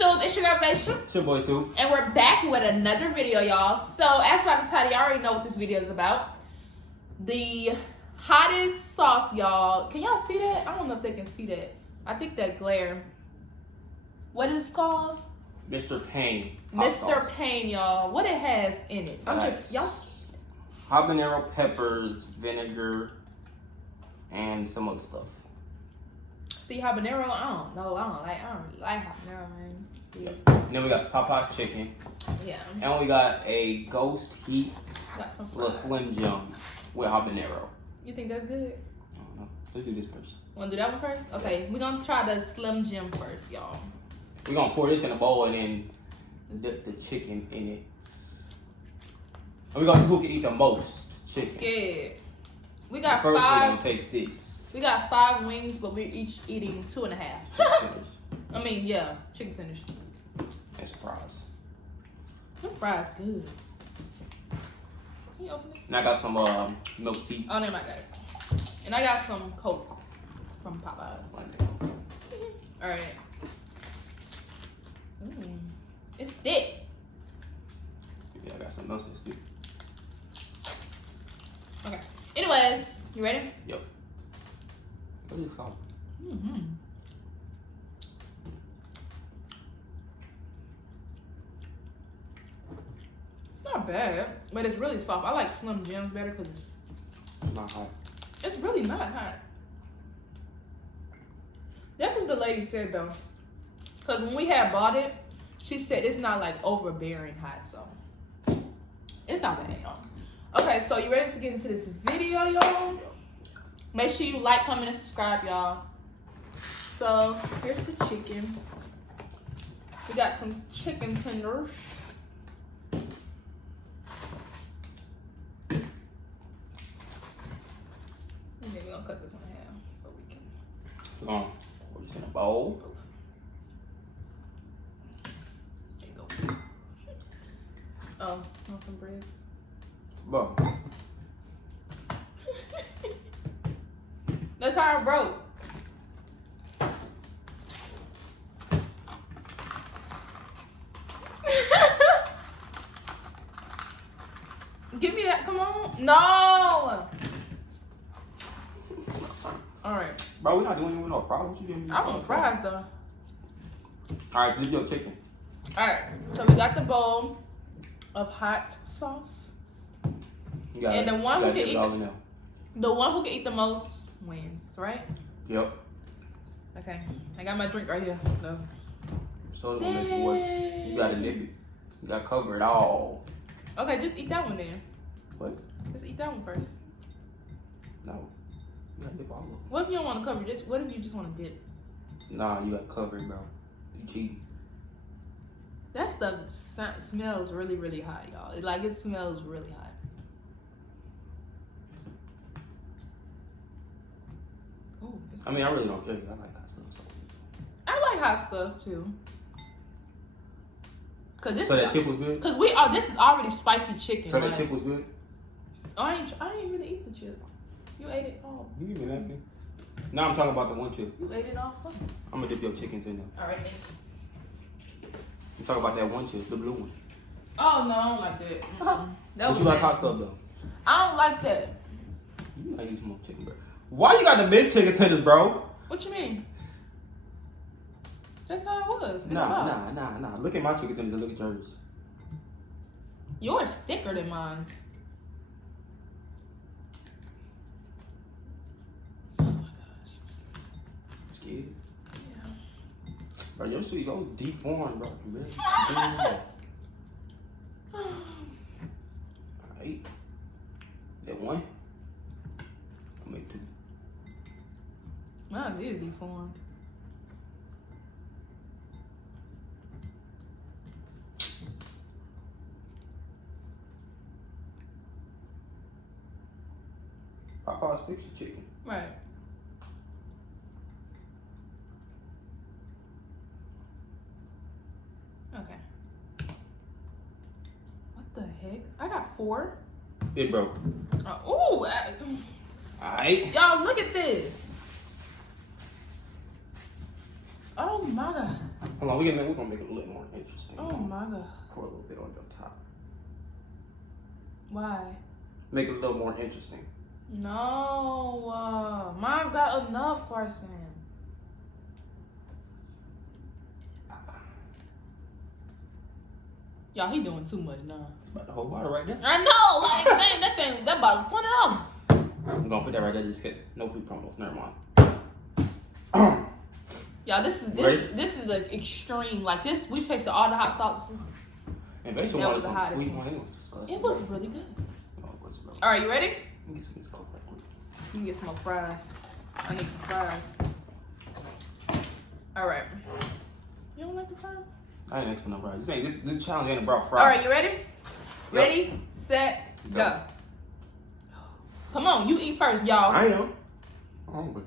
YouTube? It's your girl Facial. It's your boy Sue. And we're back with another video, y'all. So, as by the title, y'all already know what this video is about. The hottest sauce, y'all. Can y'all see that? I don't know if they can see that. I think that glare. What is it called? Mr. Payne. Mr. Payne, y'all. What it has in it? I'm just, y'all. Habanero peppers, vinegar, and some other stuff. See, habanero, I don't really like habanero, man. See? And then we got Popeye's chicken. Yeah. And we got a Ghost Heat Got some little fries. Slim Jim with habanero. You think that's good? I don't know. Let's do this first. Wanna do that one first? Okay, we're gonna try the Slim Jim first, y'all. We're gonna pour this in a bowl and then dip the chicken in it. And we're gonna see who can eat the most chicken. Scared. We got First, we're five. gonna taste this. We got 5 wings, but we're each eating 2.5. Chicken tenders I mean, yeah, chicken tenders. and some fries. Them fries good. Can you open it? And I got some milk tea. Oh, never mind, I got it. And I got some Coke from Popeyes. All right. Ooh, it's thick. Yeah, I got some else too. Okay. Anyways, you ready? Yep. What is it called? Mm-hmm. It's not bad, but it's really soft. I like Slim Jims better because It's not hot. it's really not hot. That's what the lady said though. Because when we had bought it, she said it's not like overbearing hot, so it's not bad, y'all. Okay, so you ready to get into this video, y'all? Make sure you like, comment, and subscribe, y'all. So here's the chicken. We got some chicken tenders. And then we're gonna cut this one in half so we can. We're gonna pour this in a bowl. There you go. Oh, want some bread? Bro. That's how it broke. Give me that. Come on. No. All right. Bro, we're not doing it with no problems. You didn't. I want fries though. All right, leave your chicken. All right. So we got the bowl of hot sauce. You got And the one who can eat all in there. The one who can eat the most wins, right? Yep. Okay. I got my drink right here. No. Soda will make it worse. You gotta nip it. You gotta cover it all. Okay, just eat that one then. What? Just eat that one first. No. You gotta dip all of it. What if you don't want to cover? Just what if you just want to dip? Nah, you gotta cover it, bro. You cheating. That stuff smells really, really hot, y'all. It smells really hot. Ooh, I mean, I really don't care. I like that stuff. So. I like hot stuff too. Cause this So is, that chip was good? Cause this is already spicy chicken. So like, that chip was good? Oh, I ain't really eat the chip. You ate it all. You give me that thing. Now I'm talking about the one chip. You ate it all. Fuck. I'm gonna dip your chickens in there. All right, thank you. You talk about that one chip, the blue one. Oh no, I don't like that. That But was you like hot nasty. stuff though. I don't like that. You might eat some more chicken, bro. Why you got the big chicken tenders, bro? What you mean? That's how it was. in the Nah. box. Look at my chicken tenders and look at yours. Yours thicker than mine's. Oh my gosh. Scared? Yeah. Bro, your shit go deformed, bro. Really? Alright. That one. I'll make 2. Mine is deformed. Popeye's fix your chicken. Right. Okay. What the heck? I got 4. It broke. Ooh. Alright. Y'all, look at this. Oh my God. Hold on, we're gonna make it a little more interesting. Oh my god. Pour a little bit on your top. Why? Make it a little more interesting. No, mine's got enough croissant. Y'all, he doing too much now. About the whole bottle right there. I know, like dang, that bottle $20. I'm gonna put that right there. Just get no free promos. Never mind. Y'all, this is the extreme. Like this, we tasted all the hot sauces. And basically, That was the some hottest sweet one. one. It was disgusting. It was really good. Oh, what's it, bro? All right, you ready? Let me get some of this Coke right quick. You can get some more fries. I need some fries. All right. You don't like the fries? I ain't asked for no fries. This challenge ain't about fries. All right, you ready? Ready, set, go. Come on, you eat first, y'all. I know. I'm hungry.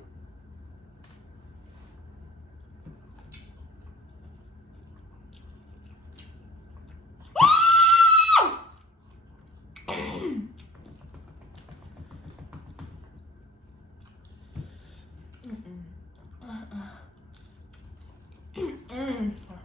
It's hot.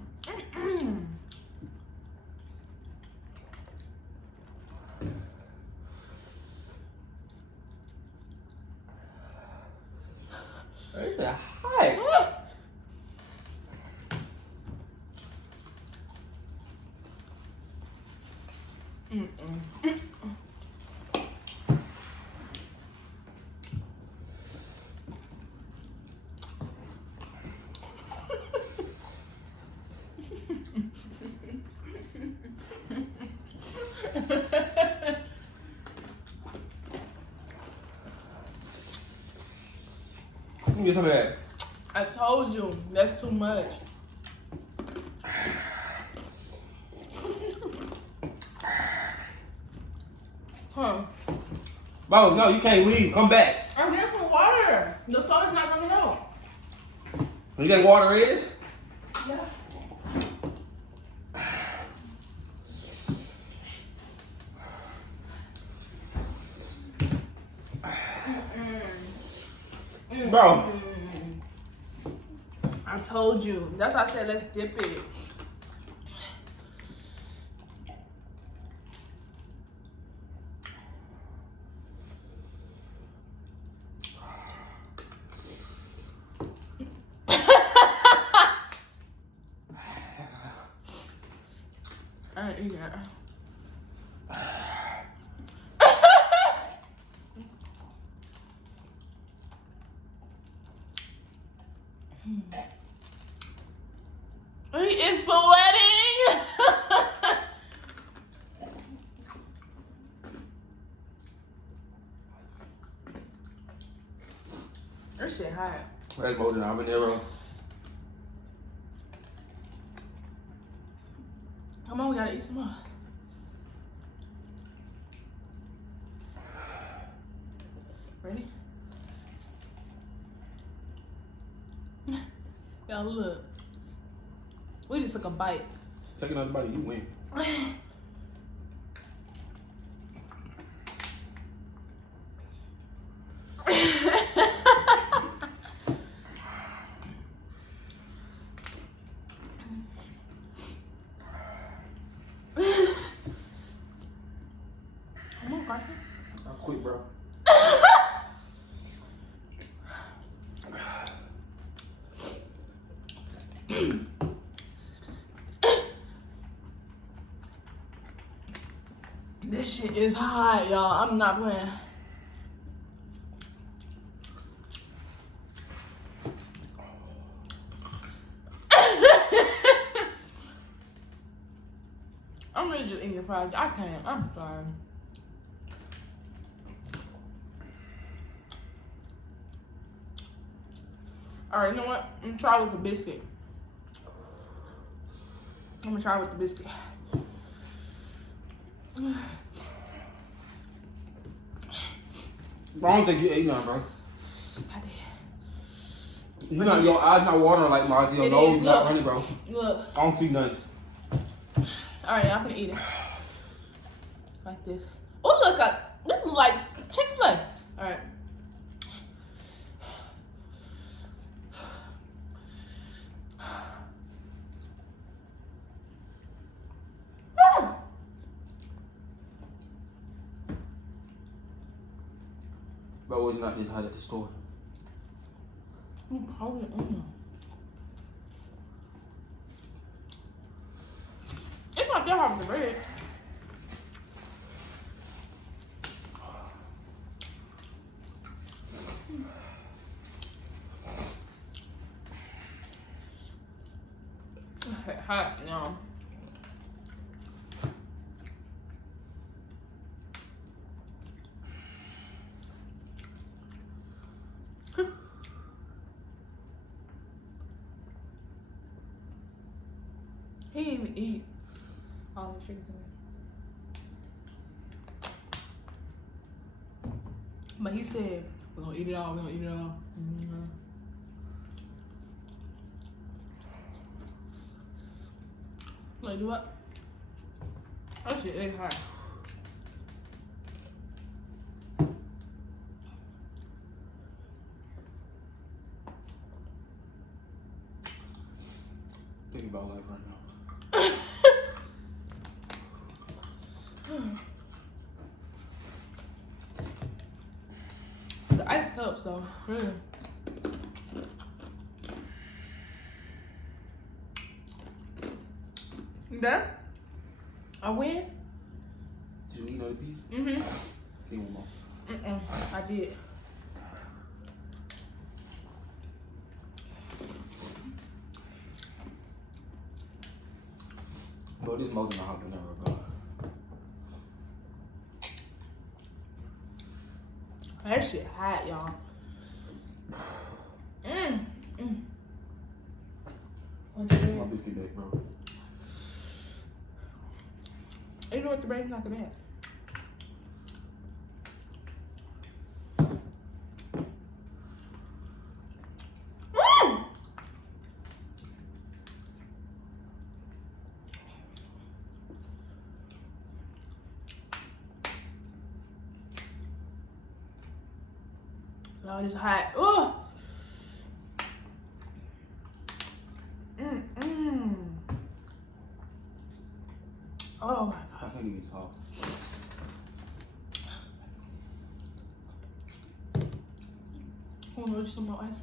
Let me get some of that. I told you, that's too much. Huh? Bro, no, you can't leave. Come back. I'm getting some water. The soda's not gonna help. You think water is? Yeah. Bro. I told you. That's why I said let's dip it. I ain't eating that. He is sweating. That shit hot. That's more than habanero. Come on, we gotta eat some more. Ready? Y'all look. We just took a bite. Take another bite, you win. Come on, Carson. I'll quit, bro. This shit is hot, y'all. I'm not playing. I'm really just eating fries. I can't. I'm sorry. Alright, you know what? I'm gonna try with the biscuit. I'm gonna try with the biscuit. Bro, I don't think you ate none, bro. I did. You not, your eyes not watering like mine. Your It nose is, not look. running, bro. Look. I don't see nothing. Alright, I'm gonna eat it. Like this. Oh, look, this is like Chick-fil-A. Alright. Bro, it's not this hot at the store. It's not that hard to read. Hot, no. He didn't even eat all the chicken. But he said, we're gonna eat it all, we're gonna eat it all. Mm-hmm. Like, do what? That shit is hot. Think about life right now. The ice helps though, really. You done? I win? Did you eat another piece? Mm-hmm. Give one more. I did. Bro, this more than a hot never go. That shit hot, y'all. What's My good? biscuit back, bro. You know what? The bread's not that bad. Oh, it's hot. Oh. Oh my god. I can't even talk. Want to some more ice?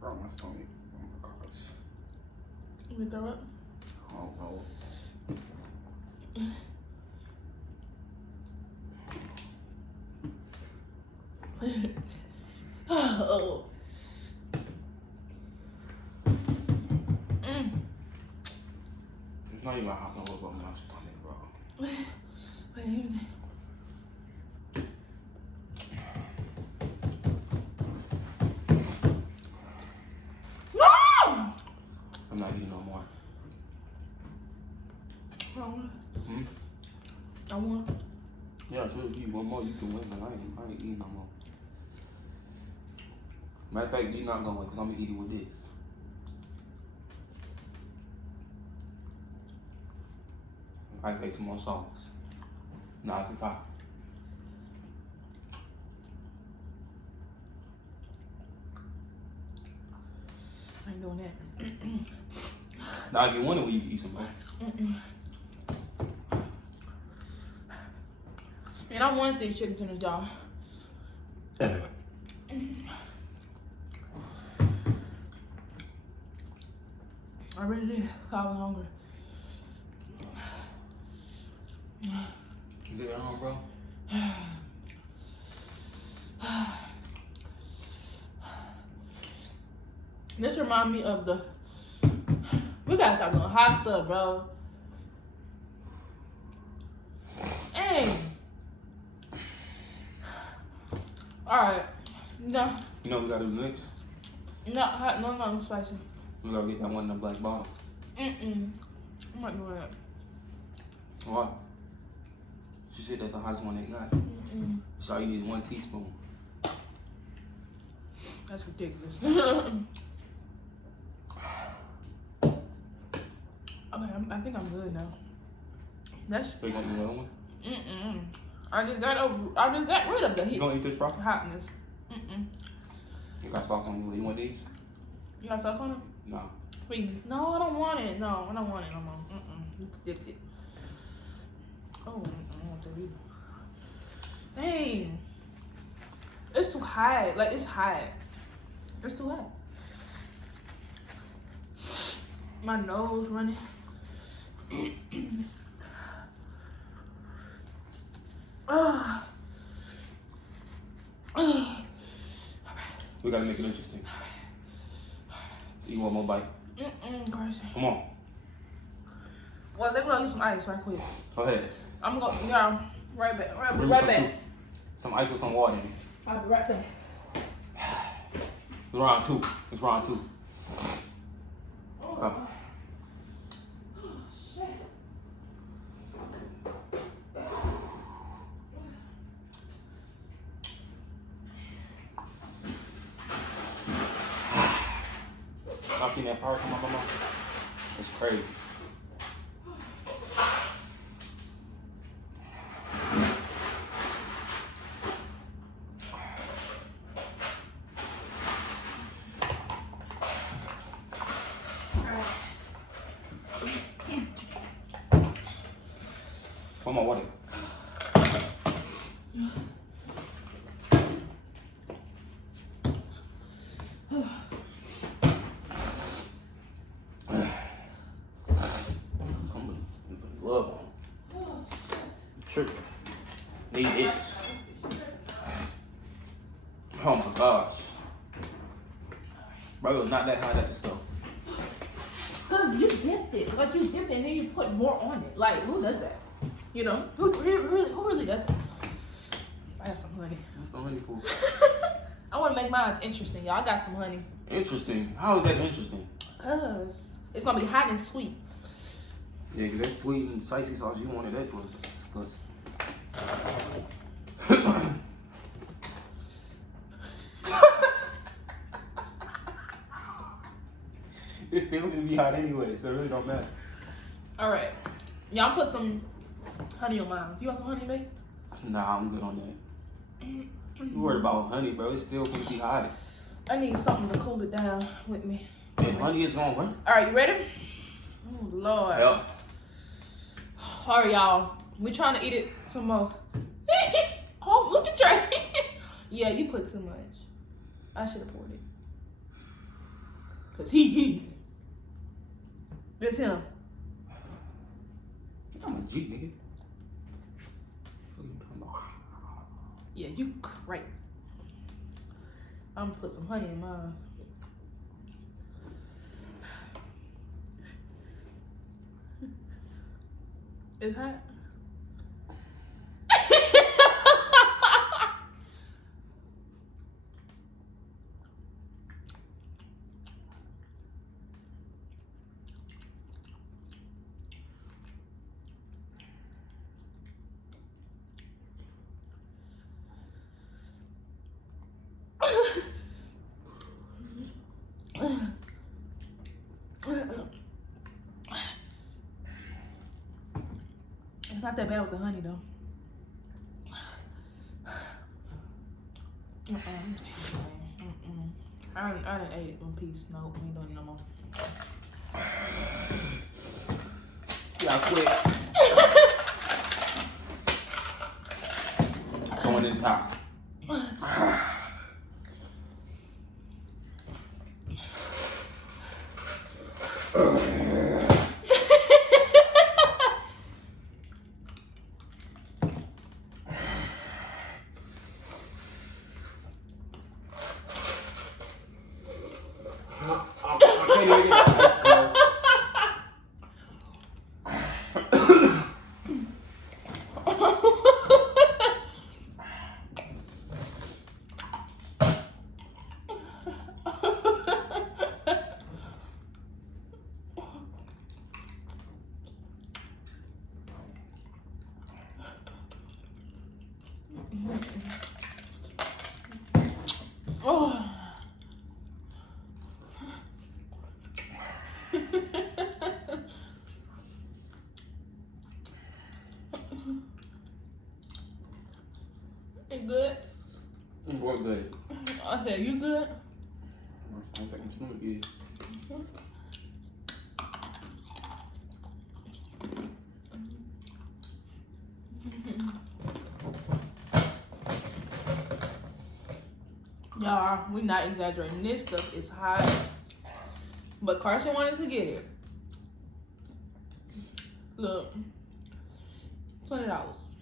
Bro, my stomach. Oh my gosh. You can throw up? Oh, no. Oh. It's not even hot no more, my stomach, bro. Wait, even. No! I'm not eating no more. I want. Yeah, so if you eat one more, you can win, but I ain't eating no more. Matter of fact, you're not gonna win, because I'm gonna eat it with this. I take some more sauce. Nah, it's a top. I ain't doing that. Now, if you want it, when you eat some more. And I wanted these chicken tenders, y'all. I really did. I was hungry. Is it at home, bro? This remind me of the. We gotta stop doing hot stuff, bro. Hey. All right. No. You know what we gotta do next? Not hot. No, no, spicy. We gotta get that one in the black bottle. I'm not doing that. What? She said that's the hottest one they got. So all you need is 1 teaspoon. That's ridiculous. Okay, I think I'm good now. That's. So you gonna eat another one? I just got rid of the You heat. gonna eat this, bro? Hotness. You got sauce on you. You want these? You got sauce on it? No. Please. No, I don't want it. No, I don't want it no more. You dipped it. Oh, I don't want to eat. Dang. It's too hot. Like, it's hot. It's too hot. My nose running. We gotta make it interesting. You want more bite? Crazy. Come on. Well, they're gonna use some ice right quick. Go ahead. I'm gonna, yeah, right back. Bring me Right back. some ice with some water in it. I'll be right back. It's round two. It's round two. Oh, shit. I seen that fire come up my mouth. It's crazy. One more water. Love on. Tripping. Need it. Oh my gosh. Bro, it was not that hot at the stove. Cause you dipped it. Like you dipped it and then you put more on it. Like who does that? You know? Who really does that? I got some honey. What's the honey for? I wanna make mine interesting, y'all. I got some honey. Interesting. How is that interesting? Cause it's gonna be hot and sweet. Yeah, cause that sweet and spicy sauce you wanted, that was disgusting. It's still gonna be hot anyway, so it really don't matter. Alright. Y'all put some honey on mine. You want some honey, babe? Nah, I'm good on that. You worried about honey, bro. It's still gonna be hot. I need something to cool it down with me. And honey is gonna work. Alright, you ready? Oh Lord. Yep. Alright, y'all. We trying to eat it some more. Oh, look at your Yeah, you put too much. I should have poured it. Cause he. It's him. I'm a Jeep, nigga. What you talking about? Yeah, you crazy. I'm gonna put some honey in mine. It's hot. It's not that bad with the honey though. I done ate it one piece. Nope, we ain't doing it no more. Yeah, quick. Going in top. Okay, you good? I don't think my stomach is. Y'all, we not exaggerating. This stuff is hot. But Carson wanted to get it. Look. $20.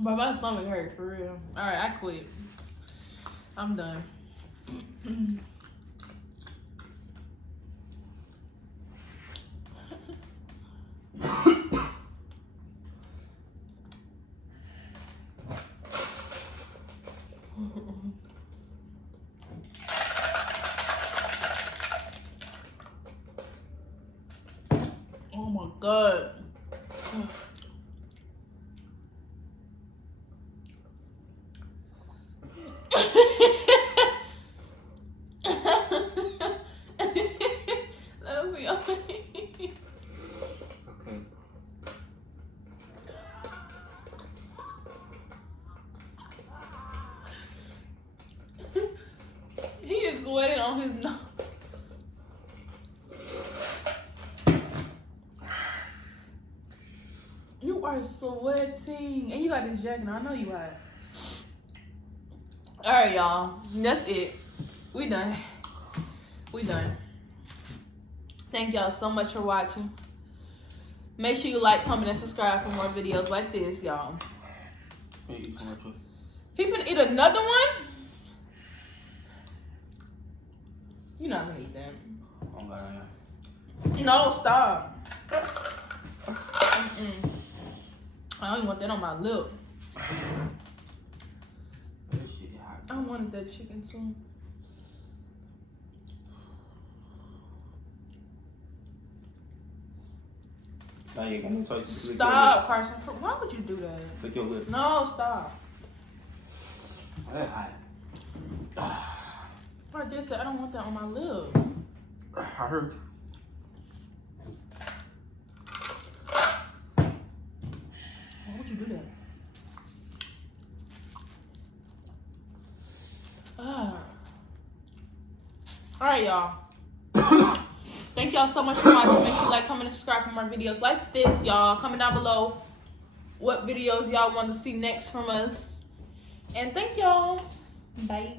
But my stomach hurts for real. Alright, I quit. I'm done. Oh my god. Let me see. Okay. He is sweating on his nose. You are sweating. And you got this jacket on. I know you hot. Alright, y'all. That's it. We done. We done. Thank y'all so much for watching. Make sure you like, comment, and subscribe for more videos like this, y'all. Hey, He finna eat another one? You're not gonna eat that. oh god, No, stop. I don't even want that on my lip. this shit hot. I wanted that chicken too. Now you got no choice. Lick your Stop, lips. Carson. Why would you do that? Lick your lips. No, stop. Oh, that hot. I just said I don't want that on my lip. I heard. Why would you do that? Alright, y'all. Thank y'all so much for watching. Make sure you like, comment, and subscribe for more videos like this, y'all. Comment down below what videos y'all want to see next from us. And thank y'all. Bye.